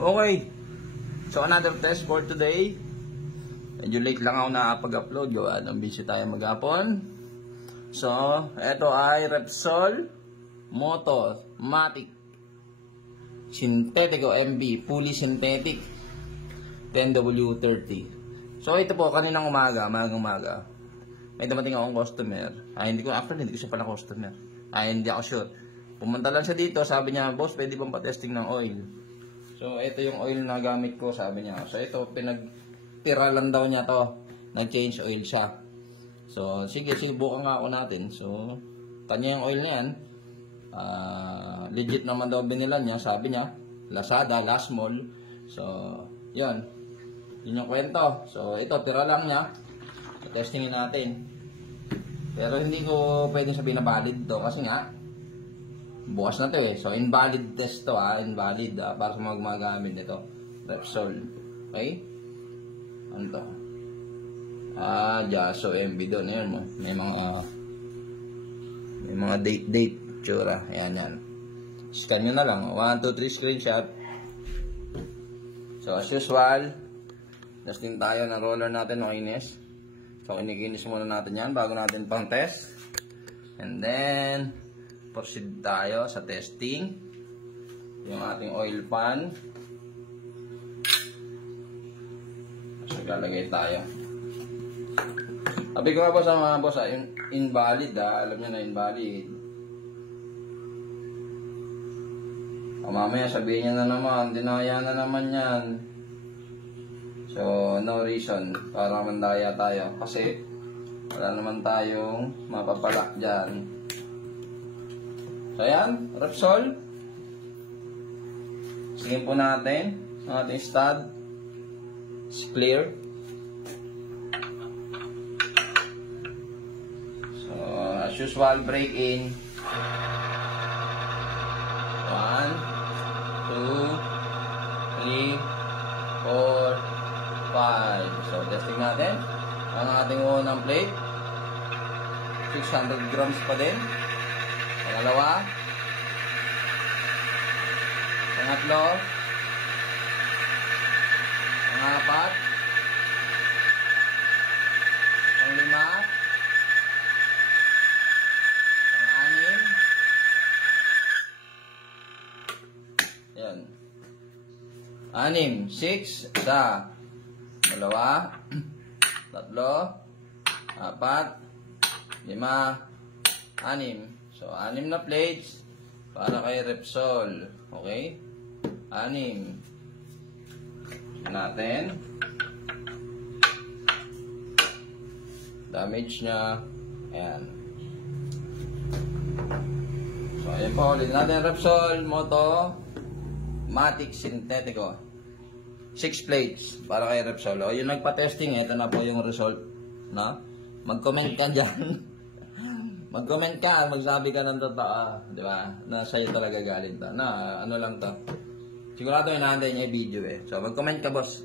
Okay. So another test for today. Medyo late lang ako nakapag-upload. Gawa ng busy tayo maghapon. So, ito ay Repsol Moto Matic Sintetico MB. Fully synthetic 10W30. So ito po, kaninang umaga. May dumating akong customer. Hindi ko siya pala customer. Hindi ako sure. Pumunta lang siya dito. Sabi niya, boss, pwede bang pa-testing ng oil? So, ito yung oil na gamit ko, sabi niya. So, ito, pinagtira lang daw niya to. Nag-change oil siya. So, sige, subukan nga ako natin. So, kanya yung oil na yan. Legit naman daw binilan niya, sabi niya. Lazada, last mall. So, yun. Yun yung kwento. So, ito, tira lang niya. So, testingin natin. Pero hindi ko pwedeng sabihin na valid to kasi nga, bukas na to eh. So, invalid test to invalid para sa mga gumagamit nito. Repsol. Okay? Ano to? Jaso MB doon. Ayan mo. May mga date. Tsura. Ayan. Scan nyo na lang. 1, 2, 3 screenshot. So, as usual, testing tayo ng roller natin ng inis. So, inikinis muna natin yan bago natin pang test. And then, proceed tayo sa testing. Yung ating oil pan. So, lalagay tayo. Sabi ko nga po sa mga boss, yung invalid alam niya na invalid. Mamaya sabihin niya na naman, dinaya na naman yan. So, no reason para mandaya tayo. Kasi, wala naman tayong mapapala dyan. So, ayan, Repsol. Sige po natin ang ating stud. It's clear. So, as usual, break in. 1, 2, 3, 4, 5. So, testing natin. Ang ating unang plate. 600 grams pa din. Pangalawa. Pangatlo. Pangapat. Panglima. Pang-anim. Yan. 6. Isa. Dalawa. 3. 4. 5. 6. So, 6 na plates para kay Repsol. Okay? 6. Natin. Damage niya. Ayan. So, ayan po. Ulit natin Repsol Moto Matic Sintetico. 6 plates para kay Repsol. O, yung nagpa-testing, ito na po yung result. No? Mag-comment ka dyan. Mag-comment ka, magsabi ka ng totoo, di ba? Na sa'yo talaga galing to. Na, ano lang to. Sigurado inaantay niya yung video eh. So, mag-comment ka, boss.